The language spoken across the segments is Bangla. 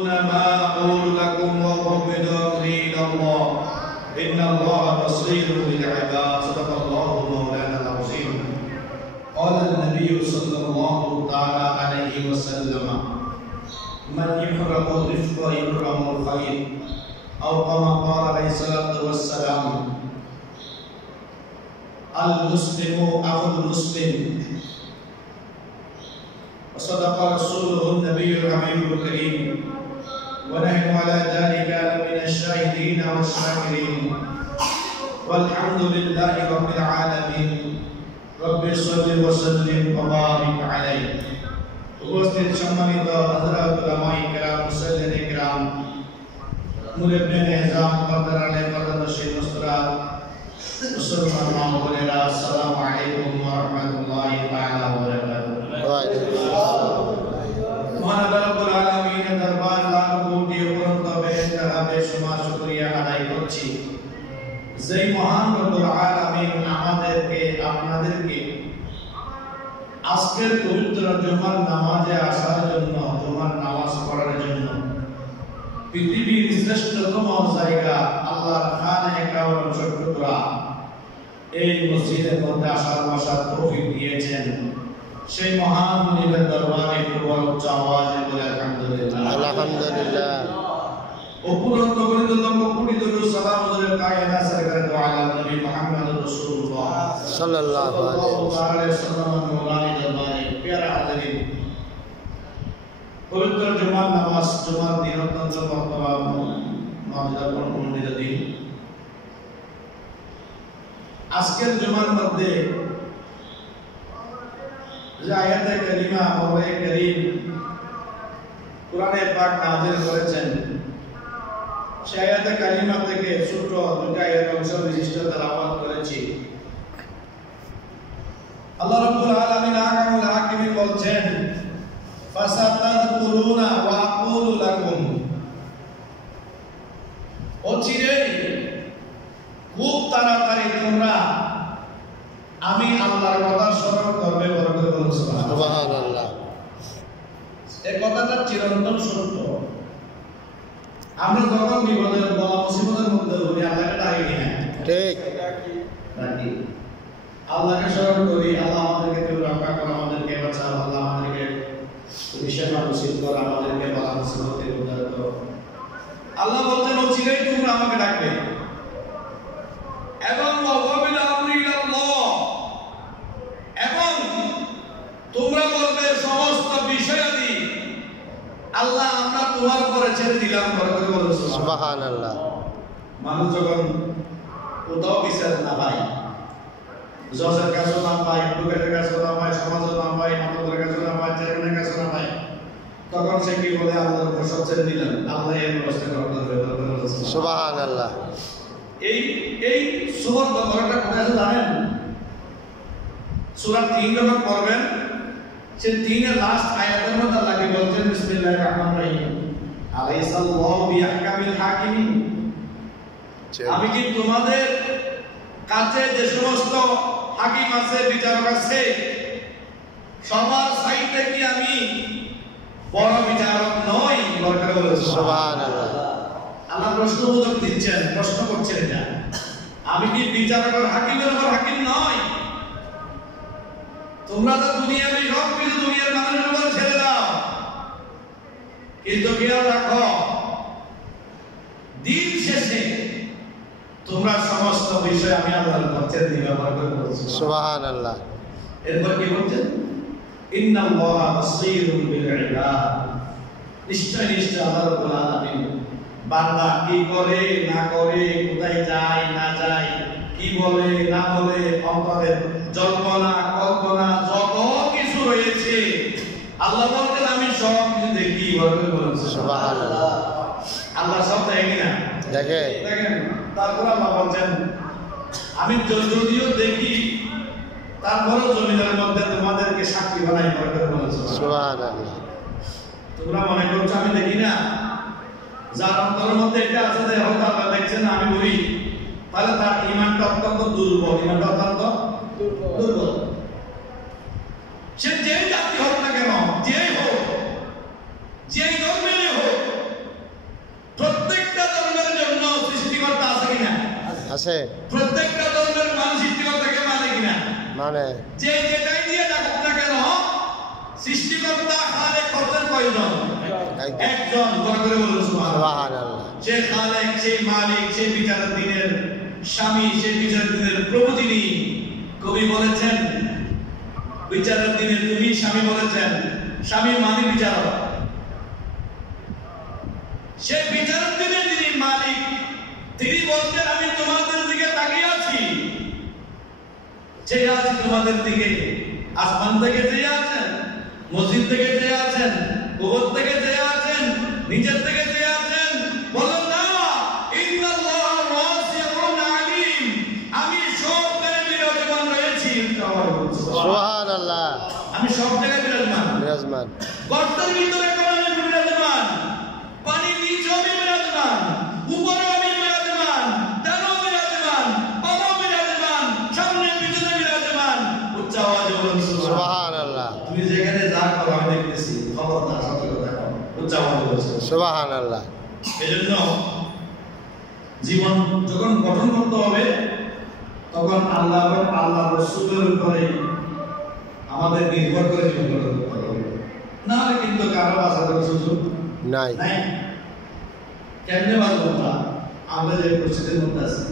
ما أقول لكم وأفوض أمري إلى الله إن الله بصير بالعباد صدق الله مولانا العظيم قال النبي صلى الله تعالى عليه وسلم من يحرم الرفق يحرم الخير أو كما قال عليه الصلاة والسلام المسلم أخو المسلم وصدق رسوله النبي الحبيب الكريم ونحن على ذلك من الشاهدين والشاكرين والحمد لله رب العالمين رب صل وسلم وبارك عليه উপস্থিত সম্মানিত হযরত উলামায়ে কেরাম মুসল্লিনে কেরাম মুরব্বিয়ান নিজাম কদরানে কদরশী মুসরাত মুসলমান মা বোনেরা আসসালামু আলাইকুম ওয়া রাহমাতুল্লাহি তাআলা ওয়া বারাকাতুহু ওয়া আলাইকুম আসসালাম মহান আল্লাহ রাব্বুল আলামিনের দরবার লাখ কোটি অনন্ত বেহেশত বেশুমার শুকরিয়া আদায় করছি যেই মহান রব্বুল আলামিন আমাদেরকে আপনাদেরকে আজকের পবিত্র জুমার নামাজে আসার জন্য জুমার নামাজ পড়ার জন্য পৃথিবীর শ্রেষ্ঠতম জায়গা আল্লাহর খানে কাওয়ার চট্টগ্রা এই মসজিদের মধ্যে আসার বসার তৌফিক দিয়েছেন সেই মহান মুনিবের দরবারে একটু বড় উচ্চ আওয়াজে বলে আলহামদুলিল্লাহ আলহামদুলিল্লাহ উপরন্ত গরিবতম কোটি দরুদ সালাম ওদের কায়দা সরকার দোয়া আলা নবী মুহাম্মদ রাসূলুল্লাহ সাল্লাল্লাহু আলাইহি ওয়াসাল্লাম মওলানা দরবারে প্যারা হাজিরিন পবিত্র জুমার নামাজ জুমার দিন অত্যন্ত মর্যাদাপূর্ণ দিন আজকের জুমার মধ্যে যে আয়াতে কারিমা মাওলাই করিম কোরআনে পাক নাযিল করেছেন সেই আয়াতে কারিমা থেকে ছোট দুটো আয়াত অংশ বিশিষ্ট তেলাওয়াত করেছি আল্লাহ রাব্বুল আলামিন আকামুল হাকিমিন বলছেন ফাসাতাযকুরুনা ওয়া আকুলু লাকুম অচিরেই খুব তাড়াতাড়ি তোমরা আমি আল্লাহর কথা স্মরণ করবে বড় করে বলুন সুবহানাল্লাহ এই কথাটা চিরন্তন সত্য আমরা যখন বিপদের বলা মুসিবতের মধ্যে পড়ি আল্লাহকে ডাকি না ঠিক ডাকি আল্লাহকে স্মরণ করি আল্লাহ আমাদেরকে তুমি রক্ষা করো আমাদেরকে বাঁচাও আল্লাহ আমাদেরকে বিশেষ নসিব করো আমাদেরকে বলা মুসিবত থেকে উদ্ধার করো আল্লাহ বলতেন অচিরেই তোমরা আমাকে ডাকবে এবং ওয়াবিল আমরি ইলাল্লাহ এবং তোমরা বলবে সমস্ত বিষয়াদি আল্লাহ আমরা তোমার উপরে ছেড়ে দিলাম বড় করে বলুন সুবহানাল্লাহ মানুষ যখন কোথাও বিচার না পায় জজের কাছে না পায় অ্যাডভোকেটের কাছে না পায় সমাজের না পায় মামলার কাছে না পায় চেয়ারম্যানের কাছে না পায় তখন সে কি বলে আল্লাহর উপর সব ছেড়ে দিলাম আল্লাহ এর ব্যবস্থা করবে সুবহানাল্লাহ এই সূরা বকরাটা কোথায় আছে জানেন সূরা 3 যখন পড়বেন সেই 3 এর লাস্ট আয়াতের মধ্যে আল্লাহ কি বলছেন বিসমিল্লাহির রহমানির রহিম আলাইসাল্লাহু বিআহকামিল হাকিমিন আমি কি তোমাদের কাছে যে সমস্ত হাকিম আছে বিচারক আছে সবার সাইডে কি আমি বড় বিচারক নই বরকত বলে সুবহানাল্লাহ আল্লাহ প্রশ্নবোধক দিচ্ছেন প্রশ্ন করছেন এটা আমি কি বিচারক আর হাকিমের উপর হাকিম নই তোমরা তো দুনিয়ার সব কিছু দুনিয়ার মানুষের উপর ছেড়ে দাও কিন্তু খেয়াল রাখো দিন শেষে তোমরা সমস্ত বিষয় আমি আল্লাহর উপর ছেড়ে দিবা বরকত বলছি সুবহানাল্লাহ এরপর কি বলছেন ইন্নাল্লাহা বাসীরুন বিল ইবাদ নিশ্চয় নিশ্চয় আল্লাহ রাব্বুল আলামিন বান্দা কি করে না করে কোথায় যায় না যায় কি বলে না বলে অন্তরের জল্পনা কল্পনা যত কিছু রয়েছে আল্লাহ বলতেন আমি সব কিছু দেখি বরকত বলছি সুবহানাল্লাহ আল্লাহ সব দেখে না দেখেন তারপর আল্লাহ বলছেন আমি যদিও দেখি তারপরও জমিনের মধ্যে তোমাদেরকে সাক্ষী বানাই বরকত বলছি সুবহানাল্লাহ তোমরা মনে করছো আমি দেখি না যার অন্তরের মধ্যে এটা আছে যে হয়তো আল্লাহ দেখছেন আমি বলি তাহলে তার ঈমানটা অত্যন্ত দুর্বল সে যেই জাতি হোক না কেন যেই হোক যেই ধর্মেরই হোক আছে প্রত্যেকটা ধর্মের মানুষ সৃষ্টিকর্তাকে মানে কিনা? মানে যে যেটাই দিয়ে ডাকুক না কেন সৃষ্টিকর্তা খালেক হচ্ছেন কয়জন? একজন। দয়া করে বলুন সুবহানাল্লাহ। সে খালেক, সে মালিক, সে বিচারের দিনের স্বামী, সে বিচারের দিনের প্রভু। তিনি কবি বলেছেন বিচারের দিনে তুমি স্বামী বলেছেন, স্বামী মানে বিচারক। সে বিচারের দিনে যিনি মালিক, তিনি বলছেন আমি তোমাদের দিকে তাকিয়ে আছি, চেয়ে আছি তোমাদের দিকে। আসমান থেকে চেয়ে আছেন, মসজিদ থেকে চেয়ে আছেন, উপর থেকে চেয়ে আছেন, নিচের থেকে চেয়ে আছেন। বলেন না ইন্নাল্লাহ ওয়াসিউন আলিম, আমি সব জায়গায় বিরাজমান রয়েছি। সুবহানাল্লাহ। আমি সব জায়গায় বিরাজমান। গর্তের ভিতরে আমি বিরাজমান, পানির নিচে আমি বিরাজমান, উপরে আমি বিরাজমান, ডানেও বিরাজমান, বামেও বিরাজমান, সামনে পিছনে বিরাজমান। উচ্চ আওয়াজে বলুন সুবহানাল্লাহ। তুমি যেখানে যা করো আমি দেখতেছি, খবরদার সতর্কতা করো। উচ্চ আওয়াজে বলুন সুবহানাল্লাহ। এজন্য জীবন যখন গঠন করতে হবে তখন আল্লাহ এবং আল্লাহ রাসূলের উপরে আমাদের নির্ভর করে জীবন গঠন করতে হবে, না হলে কিন্তু কারো বাঁচার সুযোগ নাই। কেমনে বাঁচবো আমরা? আমরা যে পরিস্থিতির মধ্যে আছি,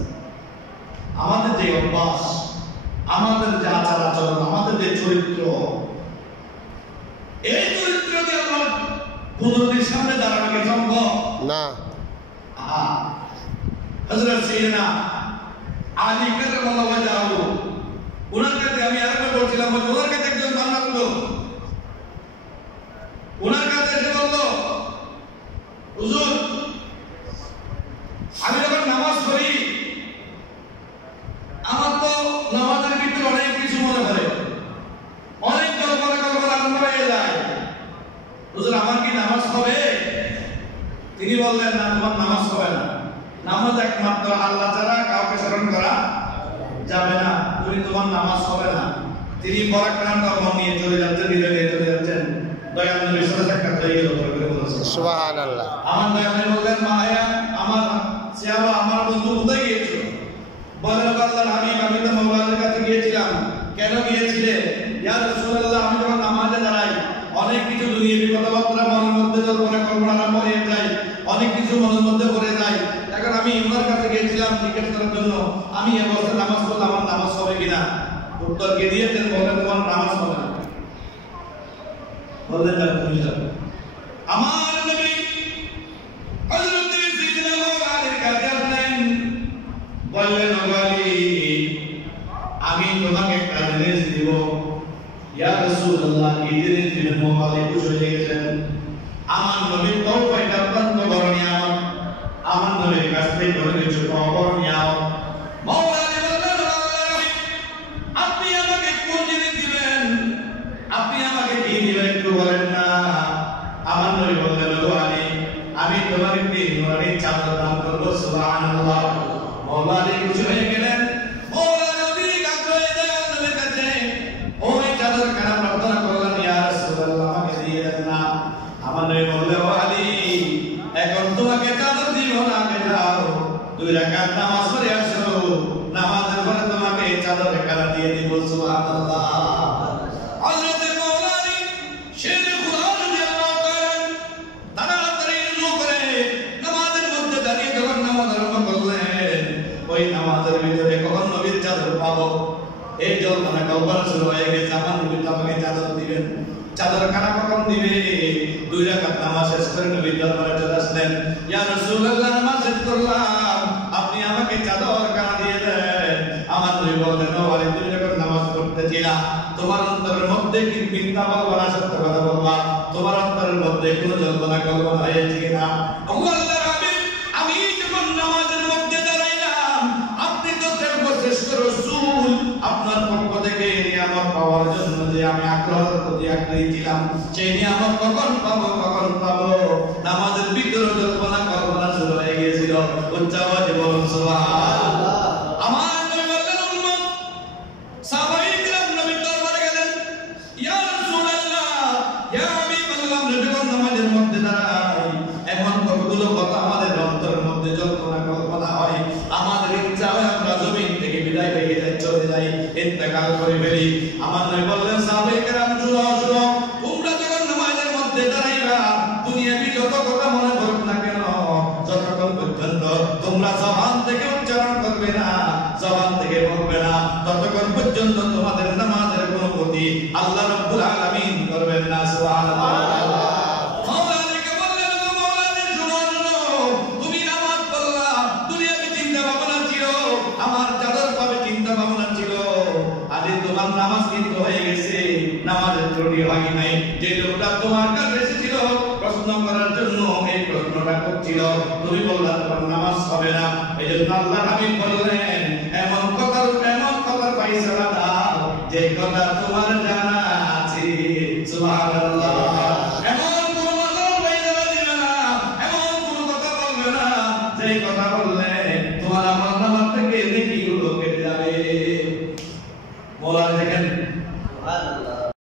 আমাদের যে অভ্যাস, আমাদের যে আচার আচরণ, আমাদের যে চরিত্র, এই চরিত্রকে আমরা কুদরতের সামনে দাঁড়ানো কি সম্ভব? না। হযরত সাইয়েদনা আলী কারামাল্লাহু ওয়াজহাহু, ওনার কাছে আমি আরেকবার বলছিলাম, ওনার কাছে একজন মানুষ আসলো, ওনার কাছে এসে বলল হুজুর আমি যখন নামাজ পড়ি আমার তো নামাজের ভিতরে অনেক কিছু মনে পড়ে, অনেক কল্পনা আরম্ভ হয়ে যায়, হুজুর আমার কি নামাজ হবে? তিনি বললেন না, তোমার নামাজ হবে না। নামাজ একমাত্র আল্লাহ ছাড়া কাউকে স্মরণ করা যাবে না, তুমি তোমার নামাজ হবে না। তিনি পরাক্রান্ত মন নিয়ে চলে যাচ্ছেন, হৃদয় নিয়ে চলে যাচ্ছেন। দয়াল নবীর সাথে সাক্ষাৎ হয়ে গেল। সুবহানাল্লাহ। আমার দয়াল নবী বললেন, মায়া আমার সাহাবা, আমার বন্ধু কোথায় গিয়েছিল? বলেন আল্লাহর হাবিব, আমি তো মাওলানার কাছে গিয়েছিলাম। কেন গিয়েছিলে? ইয়া রাসূলুল্লাহ, আমি যখন নামাজে দাঁড়াই অনেক কিছু দুনিয়াবি কথাবার্তা মনের মধ্যে কল্পনা আরম্ভ হয়ে যায়, অনেক কিছু মনের মধ্যে পড়ে যায়। এখন আমি ওনার কাছে গিয়েছিলাম জিজ্ঞেস করার জন্য আমি এই অবস্থায় নামাজ পড়লে আমার নামাজ হবে কিনা। উত্তর কে দিয়েছেন? বলেন তোমার নামাজ হবে না। বললেন না তুমি যাও। আমার নবী হযরত সাইয়েদনা আলীর কাছে আসলেন, বললেন আলী আমি তোমাকে একটা জিনিস দিব। ইয়া রাসূলুল্লাহ, কি জিনিস দিবেন? মোহাম্মদ খুশি হয়ে গেছেন। আমার নবী তওফাইটা অত্যন্ত করণীয়, আমার নবীর কাছ থেকে ধরে কিছু করণীয়। মাওলা আলী বললেন, আপনি আমাকে কোন জিনিস দিবেন? আপনি আমাকে কি দিবেন একটু বলেন না। আমার নবী বললেন, আলী আমি তোমাকে একটি নুরানি চাদর দান করব। সুবহানাল্লাহ। মাওলা আলী খুশি হয়ে গেলেন। মাওলা নবী কাছে হয়ে যায় নবীর কাছে, ওই চাদর কানা প্রার্থনা করলেন, ইয়া রাসূলুল্লাহ আমাকে দিয়ে দেন না। আমার নবী বললেন, আলী এখন তোমাকে চাদর দিব না, আগে যাও 2 রাকাত নামাজ পড়ে আসো, নামাজের পরে তোমাকে চাদরের কানা দিয়ে দিব। সুবহানাল্লাহ। হযরত মাওলা আলী শেরে কুরআন রাদিয়াল্লাহু তাআলা তাড়াতাড়ি ওযু করে নামাজের মধ্যে দাঁড়িয়ে যখন নামাজ আরম্ভ করলেন, ওই নামাজের ভিতরে কখন নবীর চাদর পাবো এই জল্পনা কল্পনা শুরু হয়ে গেছে। আমার নবী তো আমাকে চাদর দিবেন, চাদর কানা কখন দিবে? 2 রাকাত নামাজ শেষ করে নবীর দরবারে চলে আসলেন। ইয়া রাসূলুল্লাহ, নামাজ শেষ করলাম, আপনি আমাকে চাদর কানা দিয়ে দেন। আমার নবী বললেন, ও আলী তুমি যখন নামাজ পড়তেছিলা তোমার অন্তরের মধ্যে কি মিথ্যা বলবা না সত্য কথা বলবা? তোমার অন্তরের মধ্যে কোনো জল্পনা কল্পনা হয়েছে কিনা? আল্লাহর হাবিব, আমি যখন নামাজের মধ্যে দাঁড়াইলাম আপনি তো সর্বশ্রেষ্ঠ রাসূল, আপনার পক্ষ থেকে নিয়ামত পাওয়ার জন্য যে আমি আগ্রহী ছিলাম, সেই নিয়ামত কখন পাবো নামাজের ভিতরে জল্পনা কল্পনা শুরু হয়ে গিয়েছিল। উচ্চ আওয়াজে বলুন সুবহানাল্লাহ। আমার নবী বললেন, উম্মত সাহাবায়ে কিরাম নবীর দরবারে গেলেন, ইয়া রাসূলুল্লাহ, ইয়া হাবিবাল্লাহ, যখন নামাজের মধ্যে দাঁড়াই এখন কতগুলো কথা আমাদের অন্তরের মধ্যে জল্পনা কল্পনা হয়, আমাদের ইচ্ছা হয় আমরা তোমরা জবান থেকে উচ্চারণ করবে না, জবান থেকে বলবে না, ততক্ষণ পর্যন্ত তোমাদের নামাজের কোনো ক্ষতি আল্লাহ রাব্বুল আলামিন করবেন না। সুবহানাল্লাহ। মাওলানাকে বললেন, মাওলানা শুনো, তুমি নামাজ পড়লা, দুনিয়াতে চিন্তা ভাবনা ছিল, আমার চাদর পাবে চিন্তা ভাবনা ছিল, আজ তোমার নামাজ কিন্তু হয়ে গেছে, নামাজের ত্রুটি হয় নাই। যে লোকটা তোমার কাছে এসেছিল প্রশ্ন করার জন্য এই প্রশ্নটা করছিল, তুমি বললা তোমার নামাজ হবে না, এই জন্য আল্লাহ হাবিব বললেন এমন কথার ফায়সালা দাও যে কথা তোমার জানা আছে। সুবহানাল্লাহ। এমন কোন কথার ফায়সালা দিবে না, এমন কোন কথা বলবে না যে কথা বললে তোমার আমল নামা থেকে নেকিগুলো কেটে যাবে। মোলা দেখেন